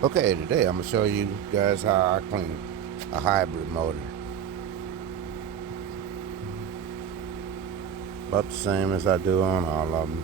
Okay, today I'm going to show you guys how I clean a hybrid motor. About the same as I do on all of them.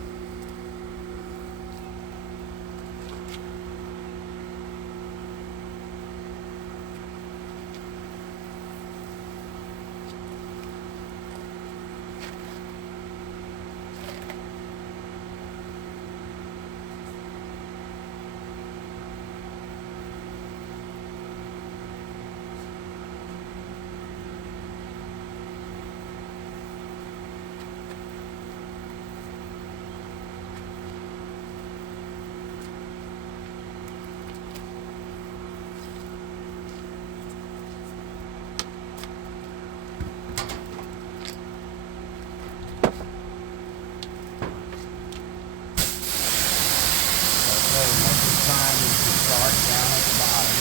Okay, most of the time you can start down at the bottom.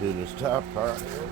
Do this top part here.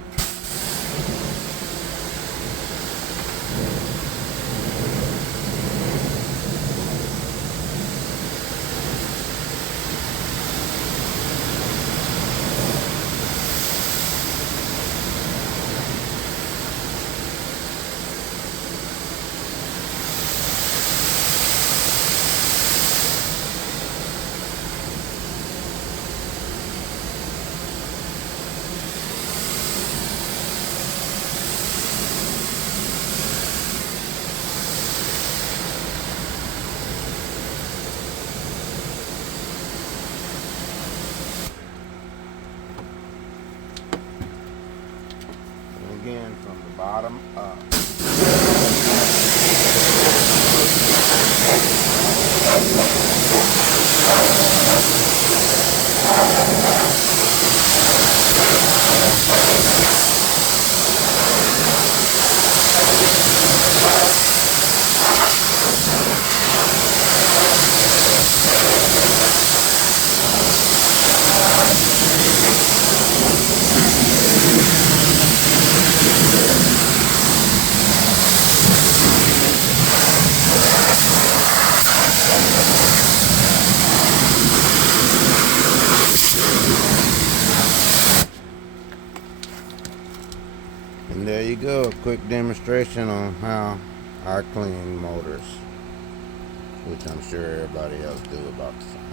And again, from the bottom up. And there you go, a quick demonstration on how I clean motors, which I'm sure everybody else do about the same.